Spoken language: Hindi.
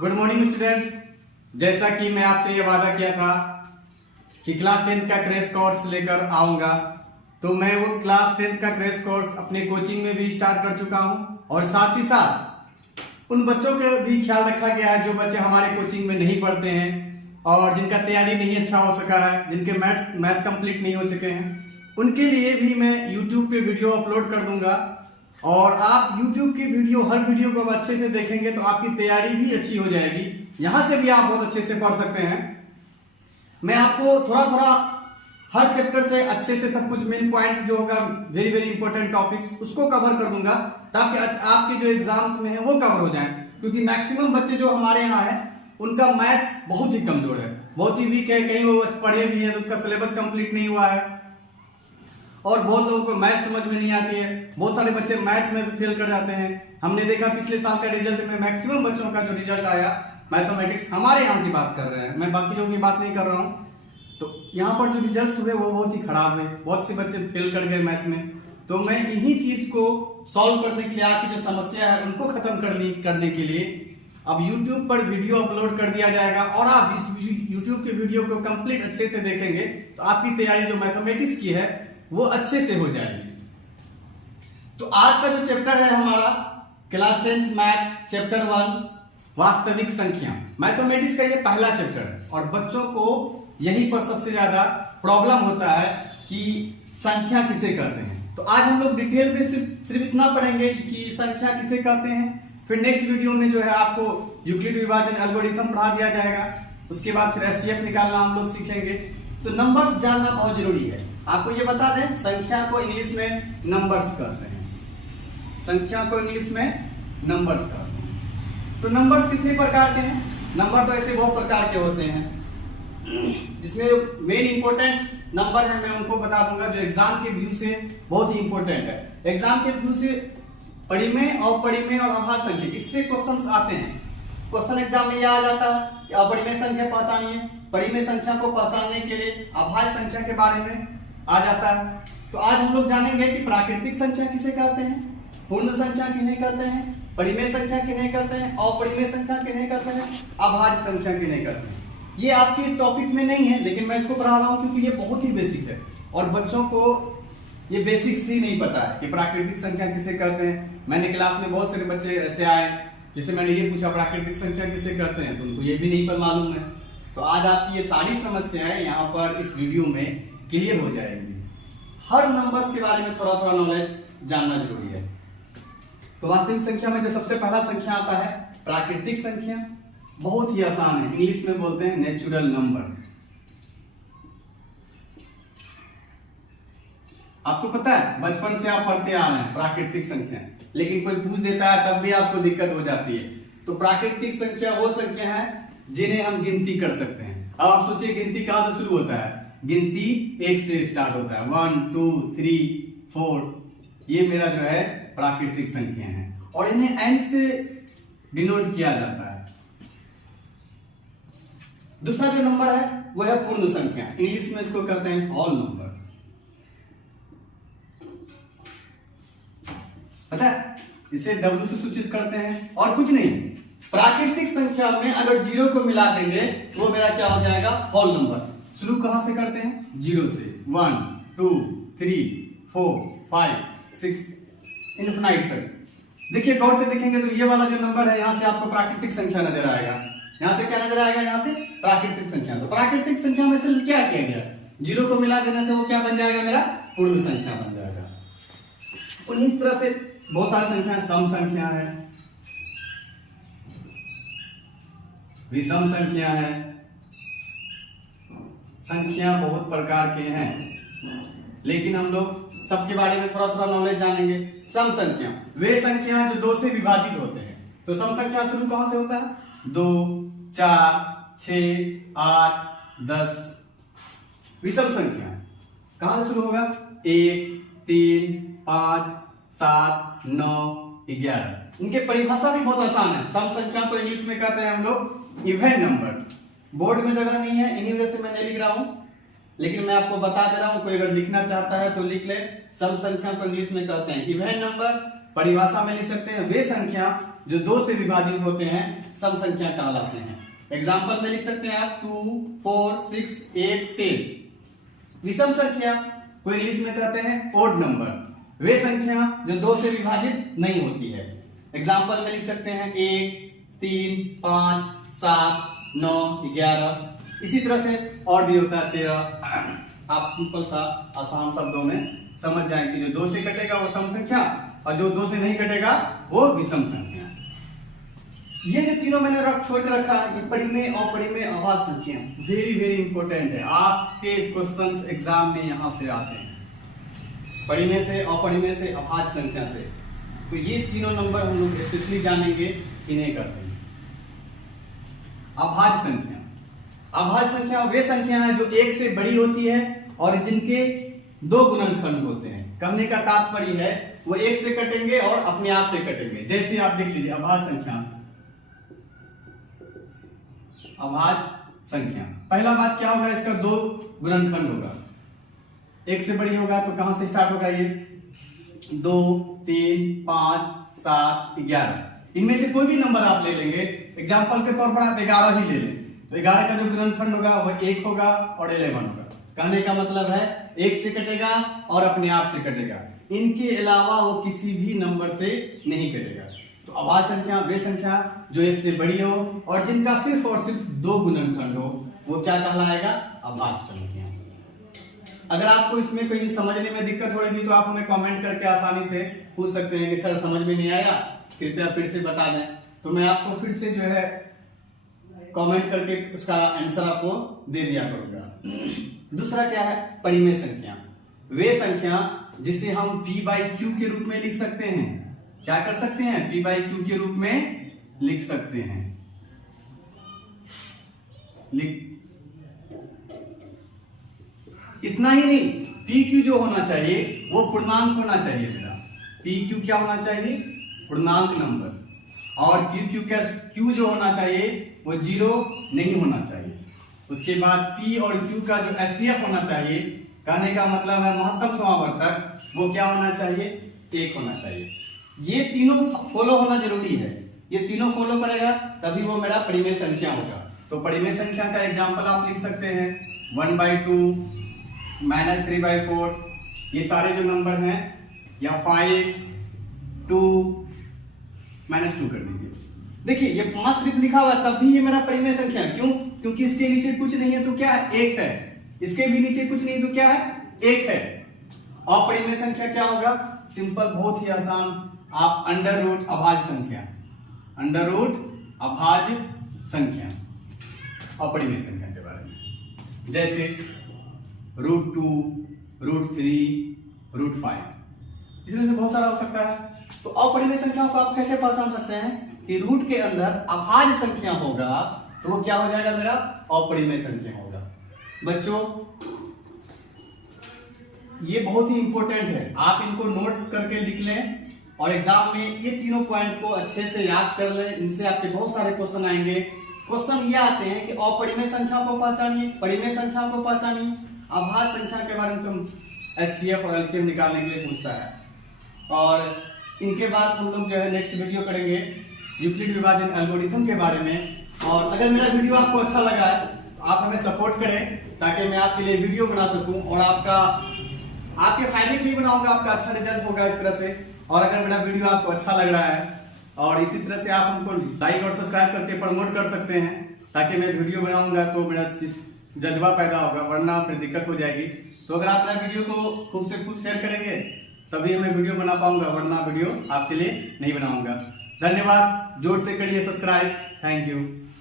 Good morning student. जैसा कि मैं आपसे ये वादा किया था कि क्लास 10th का क्रैश कोर्स लेकर आऊंगा, तो मैं वो क्लास 10th का क्रैश कोर्स अपने कोचिंग में भी स्टार्ट कर चुका हूं और साथ ही साथ उन बच्चों का भी ख्याल रखा गया है जो बच्चे हमारे कोचिंग में नहीं पढ़ते हैं और जिनका तैयारी नहीं अच्छा हो सका है, जिनके मैथ कंप्लीट नहीं हो चुके हैं, उनके लिए भी मैं YouTube पे वीडियो अपलोड कर दूंगा। और आप YouTube की हर वीडियो को अच्छे से देखेंगे तो आपकी तैयारी भी अच्छी हो जाएगी। यहां से भी आप बहुत अच्छे से पढ़ सकते हैं। मैं आपको थोड़ा थोड़ा हर चैप्टर से अच्छे से सब कुछ मेन पॉइंट जो होगा, वेरी वेरी इंपॉर्टेंट टॉपिक्स, उसको कवर कर दूंगा ताकि आपके जो एग्जाम्स में है वो कवर हो जाए। क्योंकि मैक्सिमम बच्चे जो हमारे यहाँ है उनका मैथ बहुत ही कमजोर है, बहुत ही वीक है। कहीं वो पढ़े भी हैं तो उसका सिलेबस कंप्लीट नहीं हुआ है और बहुत लोगों को मैथ समझ में नहीं आती है। बहुत सारे बच्चे मैथ में फेल कर जाते हैं। हमने देखा पिछले साल का रिजल्ट में मैक्सिमम बच्चों का जो रिजल्ट आया मैथमेटिक्स, हमारे यहाँ की बात कर रहे हैं, मैं बाकी लोगों की बात नहीं कर रहा हूँ, तो यहाँ पर जो रिजल्ट हुए वो बहुत ही खराब है। बहुत से बच्चे फेल कर गए मैथ में। तो मैं इन्हीं चीज को सॉल्व करने के लिए, आपकी जो समस्या है उनको खत्म करने के लिए अब YouTube पर वीडियो अपलोड कर दिया जाएगा और आप इस YouTube के वीडियो को कंप्लीट अच्छे से देखेंगे तो आपकी तैयारी जो मैथमेटिक्स की है वो अच्छे से हो जाएगी। तो आज का जो चैप्टर है हमारा क्लास 10th मैथ चैप्टर 1 वास्तविक संख्या, मैथमेटिक्स का ये पहला चैप्टर है और बच्चों को यहीं पर सबसे ज्यादा प्रॉब्लम होता है कि संख्या किसे कहते हैं। तो आज हम लोग डिटेल में सिर्फ इतना पढ़ेंगे कि संख्या किसे कहते हैं। फिर नेक्स्ट वीडियो में जो है आपको यूक्लिड विभाजन एल्गोरिथम पढ़ा दिया जाएगा। उसके बाद फिर एचसीएफ निकालना हम लोग सीखेंगे। तो नंबर्स जानना बहुत जरूरी है। आपको ये बता दें, संख्या को इंग्लिश में नंबर्स कहते हैं। संख्या को इंग्लिश में नंबर्स कहते हैं। तो नंबर्स कितने प्रकार के हैं? नंबर तो ऐसे बहुत प्रकार के होते हैं, जिसमें मेन इंपॉर्टेंट नंबर है मैं उनको बता दूंगा जो एग्जाम के व्यू से बहुत ही इंपॉर्टेंट है। एग्जाम के व्यू से परिमेय और अभाज्य संख्या, इससे क्वेश्चंस आते हैं। क्वेश्चन एग्जाम में यह आ जाता है कि अपरिमेय संख्या पहचानिए। परिमेय संख्या को पहचानने के लिए अभाज्य संख्या के बारे में आ जाता है। तो आज हम लोग जानेंगे कि प्राकृतिक संख्या किसे कहते हैं, पूर्ण संख्या किन्हें कहते हैं, परिमेय संख्या किन्हें कहते हैं, अपरिमेय संख्या किन्हें कहते हैं, अभाज्य संख्या किन्हें कहते हैं। ये आपके टॉपिक में नहीं है लेकिन मैं इसको पढ़ा रहा हूं क्योंकि ये बहुत ही बेसिक है और बच्चों को ये बेसिक्स ही नहीं पता है कि प्राकृतिक संख्या किसे कहते हैं। मैंने क्लास में बहुत सारे बच्चे ऐसे आए जिससे मैंने ये पूछा प्राकृतिक संख्या किसे कहते हैं, तो उनको ये भी नहीं मालूम है। तो आज आपकी ये सारी समस्याएं यहाँ पर इस वीडियो में क्लियर हो जाएगी। हर नंबर्स के बारे में थोड़ा थोड़ा नॉलेज जानना जरूरी है। तो वास्तविक संख्या में जो सबसे पहला संख्या आता है प्राकृतिक संख्या, बहुत ही आसान है, इंग्लिश में बोलते हैं नेचुरल नंबर। आपको पता है बचपन से आप पढ़ते आ रहे हैं प्राकृतिक संख्या, लेकिन कोई पूछ देता है तब भी आपको दिक्कत हो जाती है। तो प्राकृतिक संख्या वो संख्या है जिन्हें हम गिनती कर सकते हैं। अब आप सोचिए गिनती कहां से शुरू होता है? गिनती 1 से स्टार्ट होता है, 1 2 3 4। ये मेरा जो है प्राकृतिक संख्या है और इन्हें एंड से डिनोट किया जाता है। दूसरा जो नंबर है वो है पूर्ण संख्या, इंग्लिश में इसको कहते हैं होल नंबर। पता है, इसे W से सूचित करते हैं और कुछ नहीं। प्राकृतिक संख्या में अगर 0 को मिला देंगे तो वो मेरा क्या हो जाएगा? Whole number. शुरू कहां से करते हैं? 0 से। 1 2 3 4 5 6 इनफिनाइट तक। देखिए गौर से देखेंगे तो ये वाला जो नंबर है यहां से आपको प्राकृतिक संख्या नजर आएगा। यहां से क्या नजर आएगा? यहां से प्राकृतिक संख्या। तो प्राकृतिक संख्या में से क्या किया गया? 0 को मिला देने से वो क्या बन जाएगा? मेरा पूर्ण संख्या बन जाएगा। उन्हीं तरह से बहुत सारी संख्या, सम संख्या है, विषम संख्या है, संख्या बहुत प्रकार के हैं लेकिन हम लोग सबके बारे में थोड़ा थोड़ा नॉलेज जानेंगे। सम संख्या वे संख्या जो 2 से विभाजित होते हैं। तो सम संख्या शुरू कहां से होता है? 2 4 6 8 10। विषम संख्या कहां से शुरू होगा? 1 3 5 7 9 11। इनके परिभाषा भी बहुत आसान है। सम संख्या को इंग्लिश में कहते हैं हम लोग इवन नंबर। बोर्ड में जगह नहीं है, इन्हीं वजह से मैं नहीं लिख रहा हूं, लेकिन मैं आपको बता दे रहा हूं, कोई अगर लिखना चाहता है तो लिख ले। सम संख्या को इंग्लिश में कहते हैं इवन नंबर। परिभाषा में लिख सकते हैं वे संख्या जो 2 से विभाजित होते हैं सम संख्या कहलाते हैं। एग्जाम्पल में लिख सकते हैं आप 2, 4, 6, 8, 10। विषम संख्या को इंग्लिश में कहते हैं ओड नंबर, वे संख्या जो 2 से विभाजित नहीं होती है। एग्जाम्पल में लिख सकते हैं 1, 3, 5, 7, 9, 11। इसी तरह से और भी होता है 13। आप सिंपल सा आसान शब्दों में समझ जाएंगे, जो 2 से कटेगा वो सम संख्या और जो 2 से नहीं कटेगा वो विषम संख्या। ये जो तीनों मैंने छोड़ के रखा है, ये परिमेय, अपरिमेय, अभाज्य संख्या वेरी वेरी इंपॉर्टेंट है। आपके क्वेश्चंस एग्जाम में यहां से आते हैं, परिमेय से, अपरिमेय से, अभाज्य संख्या से। तो ये तीनों नंबर हम लोग स्पेशली जानेंगे, इन्हें करते हैं। अभाज्य संख्या, अभाज्य संख्या वे संख्या है जो 1 से बड़ी होती है और जिनके 2 गुणनखंड होते हैं। कहने का तात्पर्य है वो 1 से कटेंगे और अपने आप से कटेंगे। जैसे आप देख लीजिए अभाज्य संख्या, अभाज्य संख्या पहला बात क्या होगा, इसका 2 गुणनखंड होगा। 1 से बड़ी होगा तो कहां से स्टार्ट होगा, ये 2, 3, 5, 7, 11। इनमें से कोई भी नंबर आप ले लेंगे। एग्जाम्पल के तौर पर आप 11 ही ले लें तो 11 का जो गुणनखंड होगा वह 1 होगा और 11 होगा। कहने का मतलब है 1 से कटेगा और अपने आप से कटेगा, इनके अलावा वो किसी भी नंबर से नहीं कटेगा। तो अभाज्य संख्या वे संख्या जो 1 से बड़ी हो और जिनका सिर्फ और सिर्फ 2 गुणनखंड हो, वो क्या कहलाएगा, अभाज्य संख्या। अगर आपको इसमें कोई समझने में दिक्कत हो रही तो आप हमें कमेंट करके आसानी से पूछ सकते हैं कि सर समझ में नहीं आया, कृपया फिर से बता दें। तो मैं आपको फिर से जो है कमेंट करके उसका आंसर आपको दे दिया करूंगा। दूसरा क्या है, परिमेय संख्या, वे संख्या जिसे हम p/q के रूप में लिख सकते हैं। क्या कर सकते हैं, p/q के रूप में लिख सकते हैं। इतना ही नहीं, pq जो होना चाहिए वो पूर्णांक होना चाहिए मेरा। pq क्या होना चाहिए, पूर्णांक नंबर। और q जो होना चाहिए वो 0 नहीं होना चाहिए। उसके बाद p और q का जो HCF होना चाहिए, कहने का मतलब है महत्तम समावर्तक, वो क्या होना चाहिए, 1 होना चाहिए। ये तीनों फॉलो होना जरूरी है। ये तीनों फॉलो करेगा तभी वो मेरा परिमेय संख्या होगा। तो परिमेय संख्या का एग्जांपल आप लिख सकते हैं 1/2, -3/4, ये सारे जो नंबर हैं, या 5, 2, -2 कर दीजिए। देखिए ये 5 सिर्फ लिखा हुआ तब भी ये मेरा परिमेय संख्या, क्यों, क्योंकि इसके नीचे कुछ नहीं है तो क्या है, 1 है। इसके भी नीचे कुछ नहीं तो क्या है, 1 है। अपरिमेय संख्या क्या होगा, सिंपल, बहुत ही आसान, आप अंडर रूट अभाज्य संख्या, अंडर रूट अभाज्य संख्या, अपरिमेय संख्या के बारे में, जैसे √2, √3, √5, इसमें से बहुत सारा हो सकता है। तो अपरिमेय संख्याओं को आप कैसे पहचान सकते हैं कि रूट के अंदर अभाज्य संख्या होगा तो वो क्या हो जाएगा, मेरा अपरिमेय संख्या होगा। बच्चों ये बहुत ही इंपॉर्टेंट है, आप इनको नोट्स करके लिख लें और एग्जाम में ये तीनों पॉइंट को अच्छे से याद कर लें। इनसे आपके बहुत सारे क्वेश्चन आएंगे। क्वेश्चन ये आते हैं कि अपरिमेय संख्या को पहचानिए, परिमेय संख्या को पहचानिए, अभाज्य संख्या के बारे में तुम HCF और LCM निकालने के लिए पूछता है। और इनके बाद हम लोग जो है नेक्स्ट वीडियो करेंगे यूक्लिड विभाजन एल्गोरिथम के बारे में। और अगर मेरा वीडियो आपको अच्छा लगा है तो आप हमें सपोर्ट करें ताकि मैं आपके लिए वीडियो बना सकूं और आपके फायदे के लिए बनाऊंगा, आपका अच्छा रिजल्ट होगा इस तरह से। और अगर मेरा वीडियो आपको अच्छा लग रहा है और इसी तरह से आप हमको लाइक और सब्सक्राइब करके प्रमोट कर सकते हैं ताकि मैं वीडियो बनाऊंगा तो मेरा जज्बा पैदा होगा, वरना फिर दिक्कत हो जाएगी। तो अगर आप मेरा वीडियो को खूब से खूब शेयर करेंगे तभी मैं वीडियो बना पाऊंगा, वरना वीडियो आपके लिए नहीं बनाऊंगा। धन्यवाद, जोर से करिए सब्सक्राइब। Thank you.